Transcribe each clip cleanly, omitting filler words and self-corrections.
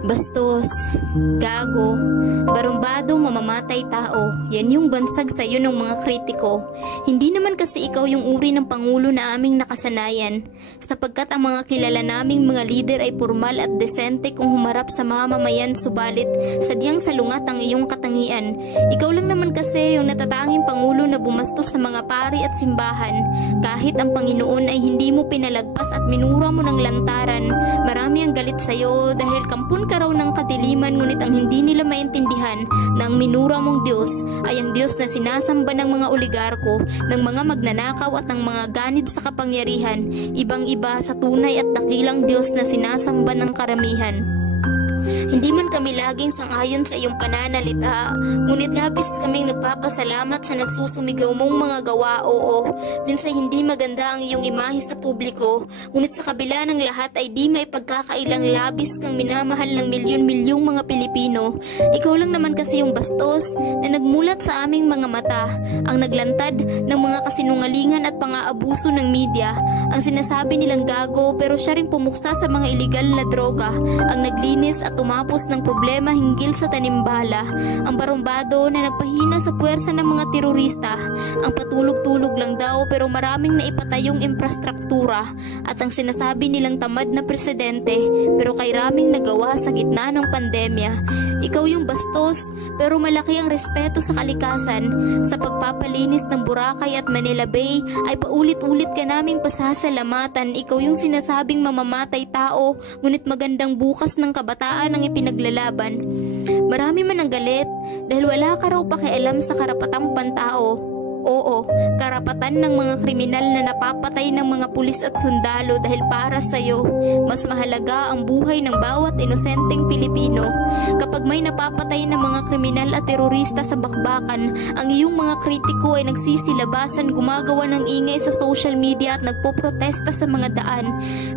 Bastos, gago, barumbado, mamamatay tao. Yan yung bansag sa'yo ng mga kritiko. Hindi naman kasi ikaw yung uri ng pangulo na aming nakasanayan, sapagkat ang mga kilala naming mga lider ay formal at desente kung humarap sa mamamayan, subalit sadyang salungat ang iyong katangian. Ikaw lang naman kasi yung natatanging pangulo na bumastos sa mga pari at simbahan. Kahit ang Panginoon ay hindi mo pinalagpas at minura mo ng lantaran, marami ang galit sa'yo dahil kampun ka raw ng kadiliman, ngunit ang hindi nila maintindihan na ang minura mong Diyos ay ang Diyos na sinasamba ng mga oligarko, ng mga magnanakaw at ng mga ganid sa kapangyarihan, ibang-iba sa tunay at dakilang Diyos na sinasamba ng karamihan. Hindi man kami laging sang-ayon sa iyong pananalita, ngunit labis kaming nagpapasalamat sa nagsusumigaw mong mga gawa. Oo, minsan hindi maganda ang iyong imahe sa publiko, ngunit sa kabila ng lahat ay di may pagkakailang labis kang minamahal ng milyon-milyong mga Pilipino. Ikaw lang naman kasi yung bastos na nagmulat sa aming mga mata, ang naglantad ng mga kasinungalingan at pang-aabuso ng media, ang sinasabi nilang gago pero siya rin pumuksa sa mga iligal na droga, ang naglinis at tumapos ng problema hinggil sa tanimbala, ang barumbado na nagpahina sa puwersa ng mga terorista, ang patulog-tulog lang daw pero maraming naipatayong infrastruktura, at ang sinasabi nilang tamad na presidente pero kay raming nagawa sa gitna ng pandemya. Ikaw yung bastos pero malaki ang respeto sa kalikasan. Sa pagpapalinis ng Boracay at Manila Bay ay paulit-ulit ka naming pasasalamatan. Ikaw yung sinasabing mamamatay tao, ngunit magandang bukas ng kabataan ang ipinaglalaban. Marami man ang galit dahil wala ka raw pakialam sa karapatang pantao. Oo, karapatan ng mga kriminal na napapatay ng mga pulis at sundalo dahil para sa'yo, mas mahalaga ang buhay ng bawat inosenteng Pilipino. Kapag may napapatay ng mga kriminal at terorista sa bakbakan, ang iyong mga kritiko ay nagsisilabasan, gumagawa ng ingay sa social media at nagpoprotesta sa mga daan.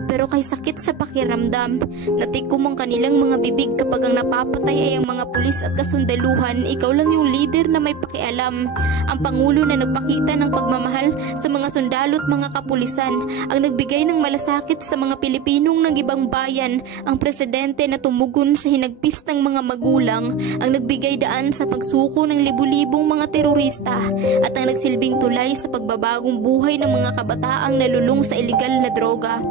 Pero kay sakit sa pakiramdam, natikom ang kanilang mga bibig kapag ang napapatay ay ang mga pulis at kasundaluhan. Ikaw lang yung leader na may pakialam, ang pangulo na nagpakita ng pagmamahal sa mga sundalo at mga kapulisan, ang nagbigay ng malasakit sa mga Pilipinong ng ibang bayan, ang presidente na tumugon sa hinagpis ng mga magulang, ang nagbigay daan sa pagsuko ng libu-libong mga terorista, at ang nagsilbing tulay sa pagbabagong buhay ng mga kabataang nalulung sa iligal na droga.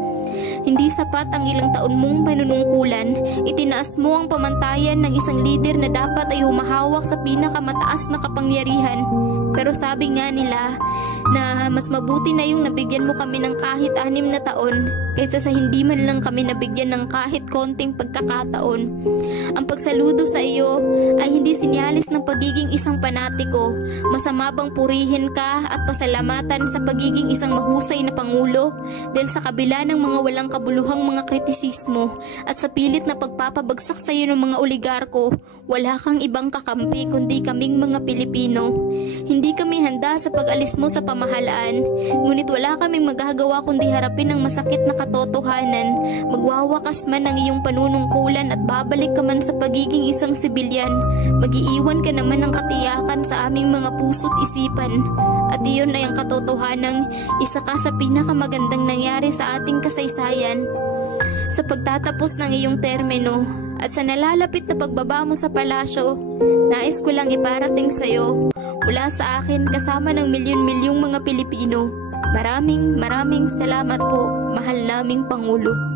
Hindi sapat ang ilang taon mong panunungkulan, itinaas mo ang pamantayan ng isang lider na dapat ay humahawak sa pinakamataas na kapangyarihan. Pero sabi nga nila na mas mabuti na yung nabigyan mo kami ng kahit 6 na taon kaysa sa hindi man lang kami nabigyan ng kahit konting pagkakataon. Ang pagsaludo sa iyo ay hindi sinyalis ng pagiging isang panatiko. Masama bang purihin ka at pasalamatan sa pagiging isang mahusay na pangulo dahil sa kabila ng mga walang kabuluhang mga kritisismo at sa pilit na pagpapabagsak sa iyo ng mga oligarko, wala kang ibang kakampi kundi kaming mga Pilipino. Hindi kami handa sa pag-alis mo sa pamahalaan, ngunit wala kaming magagawa kundi harapin ang masakit na katotohanan. Magwawakas man ang iyong panunungkulan at babalik ka man sa pagiging isang sibilyan, mag-iiwan ka naman ng katiyakan sa aming mga puso't isipan. At iyon ay ang katotohanang isa ka sa pinakamagandang nangyari sa ating kasaysayan. Sa pagtatapos ng iyong termino at sa nalalapit na pagbaba mo sa palasyo, nais ko lang iparating sa iyo mula sa akin kasama ng milyon-milyong mga Pilipino. Maraming salamat po, mahal naming Pangulo.